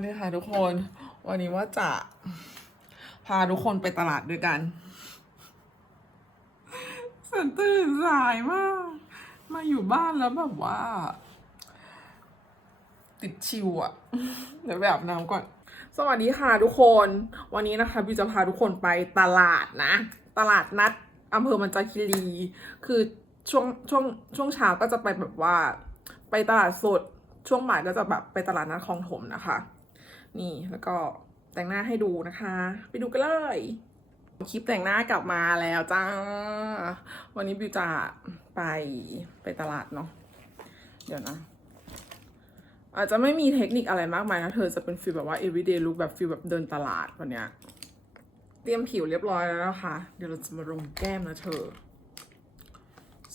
วัสดีค่ะทุกคน วันนี้ว่าจะพาทุกคนไปตลาดด้วยกันฉันตื่นสายมาก มาอยู่บ้านแล้วแบบว่า ติดชิวอะเดี๋ยวไปอาบน้ำก่อน สวัสดีค่ะทุกคน วันนี้นะคะพี่จะพาทุกคนไปตลาดนะ ตลาดนัดอำเภอมันจาคิรี คือช่วงช่วงช่วงเช้าก็จะไปแบบว่า ไปตลาดสดช่วงบ่ายก็จะแบบไปตลาดนัดคลองถมนะคะ นี่แล้วก็แต่งหน้าให้ดูนะคะ ไปดูกันเลยคลิปแต่งหน้ากลับมาแล้วจ้า วันนี้บิวจะไปไปตลาดเนาะเดี๋ยวนะ อาจจะไม่มีเทคนิคอะไรมากมายนะเธอจะเป็นฟีลแบบว่า everyday look แบบฟีลแบบเดินตลาดวันเนี้ยเตรียมผิวเรียบร้อยแล้วนะคะ เดี๋ยวเราจะมาลงแก้มนะเธอ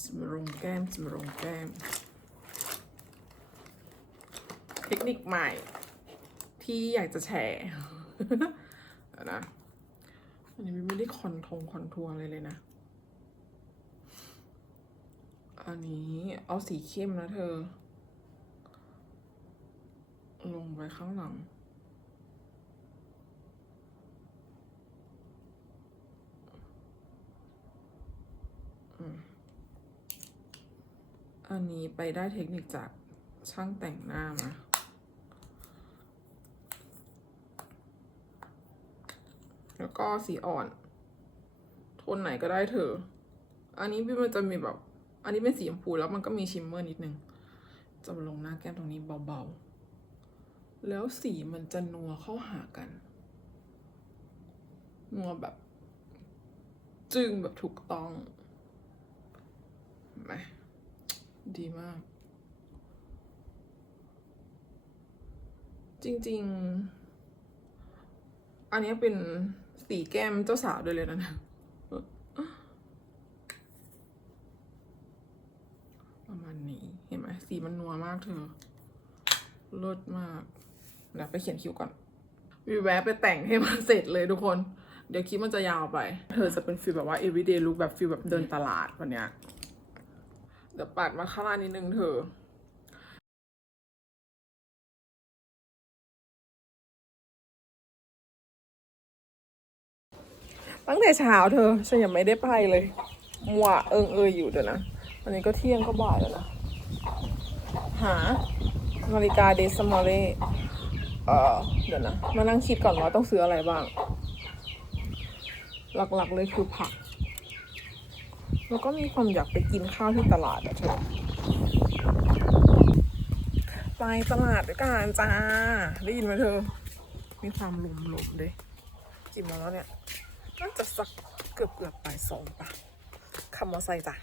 จะมาลงแก้มจะมาลงแก้ม เทคนิคใหม่ ที่อยากจะแชร์นะอันนี้ไม่ได้คอนทงคอนทัวร์อะไรเลยนะ อันนี้เอาสีเข้มนะเธอ ลงไปข้างหลังอันนี้ไปได้เทคนิคจากช่างแต่งหน้ามา แล้วก็สีอ่อน โทนไหนก็ได้เธอ อันนี้พี่มันจะมีแบบ อันนี้เป็นสีชมพูแล้วมันก็มีชิมเมอร์นิดนึง จะมาลงหน้าแก้มตรงนี้เบาๆ แล้วสีมันจะนัวเข้าหากัน นัวแบบ จึงแบบถูกต้องไหมดีมาก จริง ๆ อันนี้เป็นสีแก้มเจ้าสาวด้วยเลยนะเนี่ยประมาณนี้เห็นไหมสีมันนัวมากเธอเลิศมากเดี๋ยวไปเขียนคิ้วก่อนวิวแวะไปแต่งให้มันเสร็จเลยทุกคน เดี๋ยวคลิปมันจะยาวไป เธอจะเป็นฟีลแบบว่า everyday look แบบฟีลแบบเดินตลาดวันเนี้ยเดี๋ยวปัดมาข้างล่างนิดนึงเธอ ตั้งแต่เช้าเธอฉันยังไม่ได้ไปเลยมัวเอิงเอยอยู่เดี๋ยวนะอันนี้ก็เที่ยงก็บ่ายแล้วนะ หานาฬิกาเดซมอลเล่เอ่อเดี๋ยวนะ มานั่งคิดก่อนว่าต้องซื้ออะไรบ้าง หลักๆเลยคือผัก แล้วก็มีความอยากไปกินข้าวที่ตลาดอะเธอไปตลาดด้วยกันจ้า ได้ยินไหมเธอ มีความลมลมๆด้วยกี่โมงแล้วเนี่ย น่าจะสักเกือบเกือบๆบ่ายสองปะขับมอเตอร์ไซค์จ้ะ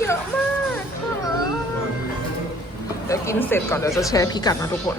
เยอะมากค่ะเดี๋ยวกินเสร็จก่อนเดี๋ยวจะแชร์พิกัดนะทุกคน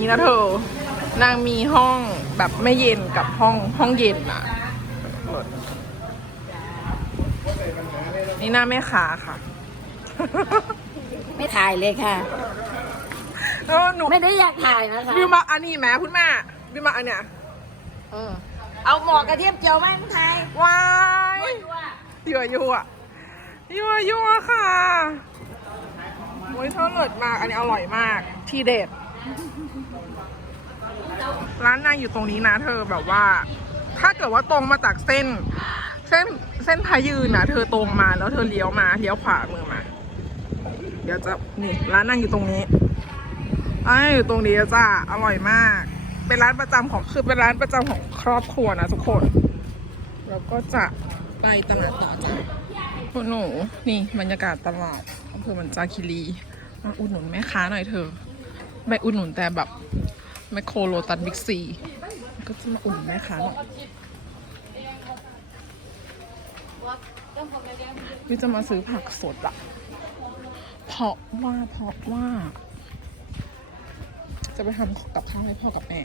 นี้นะเธอ นางมีห้องแบบไม่เย็นกับห้องห้องเย็นนะนี่หน้าแม่ค้าค่ะ ไม่ถ่ายเลยค่ะ เออหนูไม่ได้อยากถ่ายนะคะบิวมาอันนี้แม่คุณแม่บิวมาอันเนี้ยเออเอาหมอกกระเทียมเจียวไหมคุณไทย ว้ายยั่วยั่วยั่วยั่วค่ะโอ้ยเท่าเลิศมาก อันนี้อร่อยมาก ทีเด็ด ร้านนางอยู่ตรงนี้นะ เธอแบบว่า ถ้าเกิดว่าตรงมาจากเส้น เส้นเส้นพายืนนะเธอตรงมาแล้วเธอเลี้ยวมาเลี้ยวขวามือมา เดี๋ยวจะนี่ร้านนางอยู่ตรงนี้ร้อยู่ตรงนี้จ้าอร่อยมาก เป็นร้านประจำของคือเป็นร้านประจำของครอบครัวนะทุกคนแล้วก็จะไปตลาดต่อจ้ะคุณหนูนี่บรรยากาศตลาดอำเภอมันจาคิรีมาอุดหนุนแม่ค้าหน่อยเธอะ ไปอุดหนุนแต่แบบแมคโครโลตัสบิ๊กซี ก็จะมาอุดหนุนแม่ค้าหน่อยวิจะมาซื้อผักสดอะเพราะว่าเพราะว่า จะไปทำกับข้าวให้พ่อกับแม่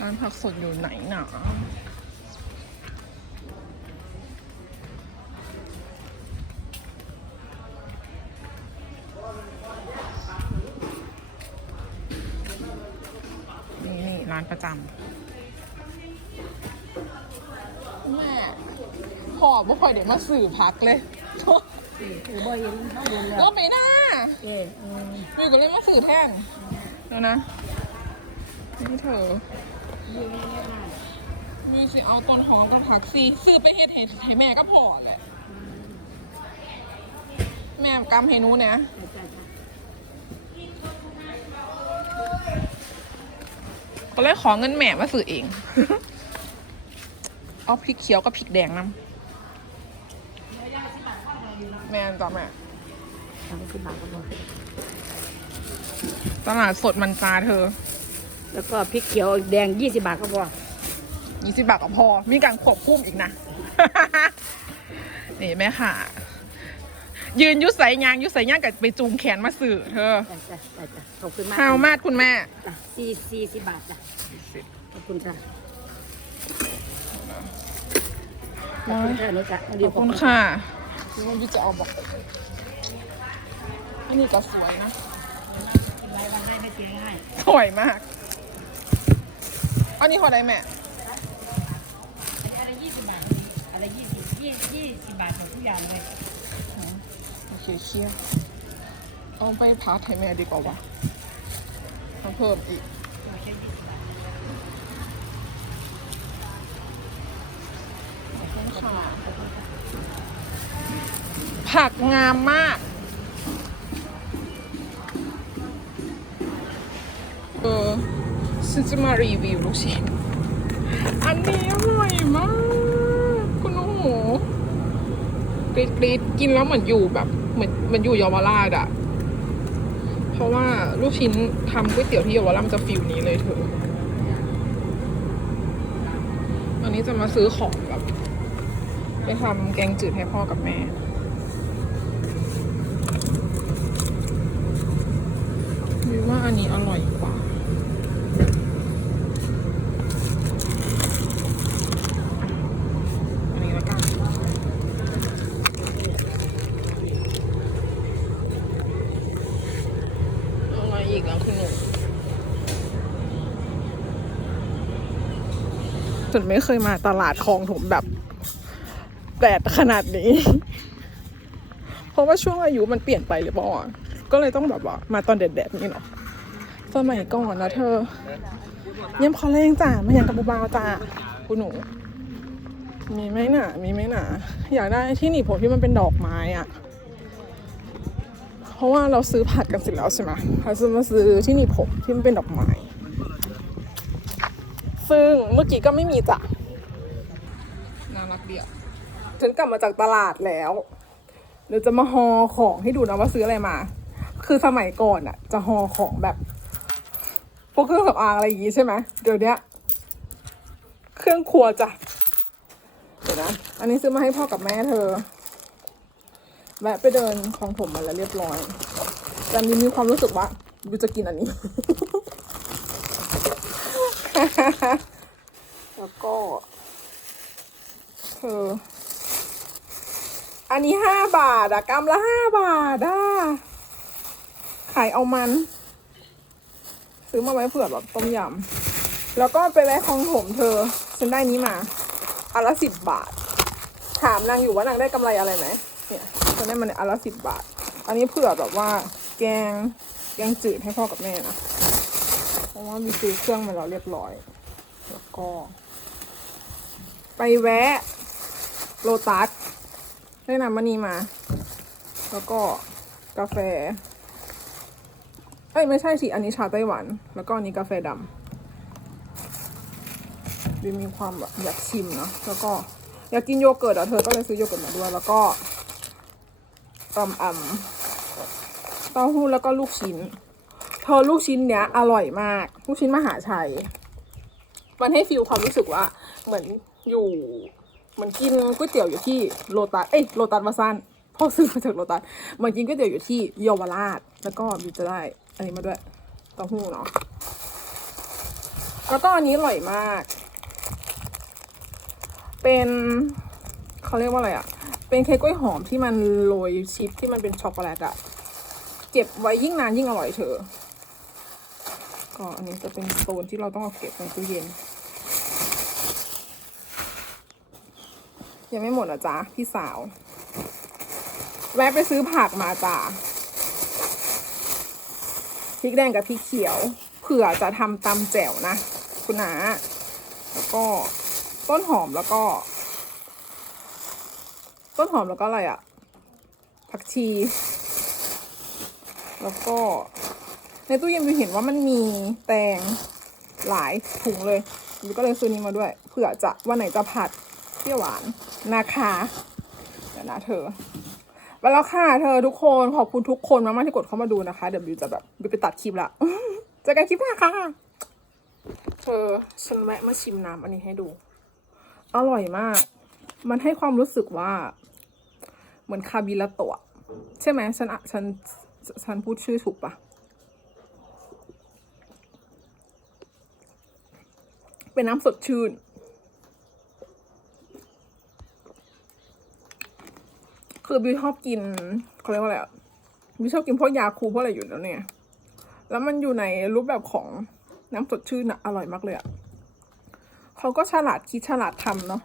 ร้านผักสดอยู่ไหนหนานี่ สื่อพักเลยถือบ่เห็นข้างบนแล้วก็ไม่น่าเอ๊ะอืมมีก็เลยมาสื่อแทนเดี๋ยวนะนี่เธอยืนไม่ได้มีสิเอาต้นหอมกับผักซีซื้อไปเฮ็ดให้ให้แม่ก็พอแหละแม่กำให้หนูเนี่ยไม่ใช่ค่ะก็เลยขอเงินแม่มาซื้อเอง เอาพริกเขียวกับพริกแดงน้ำ แม่จ้ะแม่ทำสิบบาทก็พอตลาดสดมันจาเธอแล้วก็พริกเขียวแดงยี่สิบบาทก็พอยี่สิบบาทก็พอ มีการควบคุมอีกนะ นี่แม่ค่ะ ยืนอยุใส่ยางอยุใส่ยางกับไปจูงแขนมาสื่อเธอจ้ะจ้ะจ้ะจ้ะขอบคุณมากฮาวมาดคุณแม่จ้ะสี่สี่สิบบาทจ้ะขอบคุณค่ะขอบคุณค่ะนุจ้ะขอบคุณค่ะ นี่มันจะเอาบอกอันนี้ก็สวยนะรายวันได้ไม่เสียง่ายสวยมาก อันนี้พอได้แม่อะไรยี่สิบบาทอะไรยี่สิบยี่ยี่สิบบาทหมดทุกอย่างเลยโอเคเคลียร์เอาไปพักให้แม่ดีกว่าวะเอาเพิ่มอีก ขอบคุณค่ะ ผักงามมาก เออฉันจะมารีวิวลูกชิ้น อันนี้อร่อยมาก คุณโอ้โหกรีดกรีดกินแล้วเหมือนอยู่แบบ เหมือนเหมันอยู่เยาวราชอะเพราะว่าลูกชิ้นทำก๋วยเตี๋ยวที่เยาวราชมันจะฟิลนี้เลยเธอวันนี้จะมาซื้อของแบบไปทำแกงจืดให้พ่อกับแม่ วิวว่าอันนี้อร่อยกว่า อันนี้ล้วกันเอาอะไรอีกอะคุณหนูฉันไม่เคยมาตลาดคลองถมแบบแปลกขนาดนี้ เพราะว่าช่วงอายุมันเปลี่ยนไปหรือเปล่าอะ ก็เลยต้องแบบว่ามาตอนเด็ดๆนี่เนาะสมัยก่อนนะเธอเยี่ยมคอเล่งจ้ามาอย่างกับบูบาวจ้าคุณหนู มีไหมหนามีไหมหนาอยากได้ที่หนีบผมที่มันเป็นดอกไม้อะเพราะว่าเราซื้อผัดกันเสร็จแล้วใช่ไหมเราจะมาซื้อที่หนีบผมที่มันเป็นดอกไม้ซึ่งเมื่อกี้ก็ไม่มีจ้ะน่ารักเดียวฉันกลับมาจากตลาดแล้วเดี๋ยวจะมาฮอของให้ดูนะว่าซื้ออะไรมา คือสมัยก่อนอะจะฮอของแบบพวกเครื่องสำอางอะไรอย่างงี้ใช่ไหมเดี๋ยวนี้เครื่องครัวจ้ะเดี๋ยวนะ อันนี้ซื้อมาให้พ่อกับแม่เธอ แวะไปเดินคลองถมมาแล้วเรียบร้อย แต่มีมีความรู้สึกว่ายูจะกินอันนี้ แล้วก็ เธอ อันนี้ห้าบาทอะกรัมละห้าบาทอะ ขายเอามัน ซื้อมาไว้เผื่อแบบต้มยำแล้วก็ไปแวะคลองถมเธอ ฉันได้นี้มาอันละสิบบาท ถามนางอยู่ว่านางได้กำไรอะไรไหมเนี่ยฉันได้มันอันละสิบบาท อันนี้เผื่อแบบว่า แกงแกงจืดให้พ่อกับแม่นะเพราะว่ามีซื้อเครื่องมาแล้วเรียบร้อย แล้วก็ ไปแวะโลตัสได้น้ำมันนีมา แล้วก็กาแฟ อ้ยไม่ใช่สิ อันนี้ชาไต้หวัน แล้วก็อันนี้กาแฟดำบีมีความแบบอยากชิมเนาะแล้วก็อยากกินโยเกิร์ตอะเธอก็เลยซื้อโยเกิร์ตมาด้วย แล้วก็ตำอ่ำเต้าหู้แล้วก็ลูกชิ้น เธอลูกชิ้นเนี้ยอร่อยมาก ลูกชิ้นมหาชัย มันให้ฟีลความรู้สึกว่า เหมือนอยู่เหมือนกินก๋วยเตี๋ยวอยู่ที่โลตัส เอ้ยโลตัสมาสั้นพ่อซื้อมาจากโลตัสเหมือนกินก๋วยเตี๋ยวอยู่ที่เยาวราช แล้วก็มีจะได้ อันนี้มาด้วยเต้าหู้เนาะแล้วก็อันนี้อร่อยมาก เป็นเขาเรียกว่าอะไรอะ่ะ เป็นเค้กกล้วยหอมที่มันโรยชิปที่มันเป็นช็อกโกแลตอะเก็บไว้ยิ่งนานยิ่งอร่อยเธอ ก็อันนี้จะเป็นโซนที่เราต้องเอาเก็บในตู้เย็น ยังไม่หมดอะจ๊ะพี่สาว แวะไปซื้อผักมาจ้ะพ ริกแดงกับพริกเขียว เผื่อจะทำตำแจ่วนะ คุณนาแล้วก็ต้นหอมแล้วก็ ต้นหอมแล้วก็อะไรอะผักชี แล้วก็ ในตู้เย็นวิวเห็นว่ามันมีแตงหลายถุงเลยวิวก็เลยซื้อนี้มาด้วยเผื่อจะวันไหนจะผัดเปรี้ยวหวานนะคะเดี๋ยวนะเธอ แล้วค่ะเธอทุกคนขอบคุณทุกคนมากๆที่กดเข้ามาดูนะคะ เดี๋ยววิวจะแบบวิวไปตัดคลิปละเจอกันคลิปหน้าค่ะ เธอฉันแวะมาชิมน้ำอันนี้ให้ดู อร่อยมาก มันให้ความรู้สึกว่า เหมือนคาบิลาโตะใช่ไหมฉันฉันฉันพูดชื่อถูกปะเป็นน้ำสดชื่น คือบิวชอบกินเขาเรียกว่าอะไรบิวชอบกินพวกยาคูพวกอะไรอยู่แล้วเนี่ย แล้วมันอยู่ในรูปแบบของน้ำสดชื่นอะอร่อยมากเลยอะเขาก็ฉลาดคิดฉลาดทำเนาะ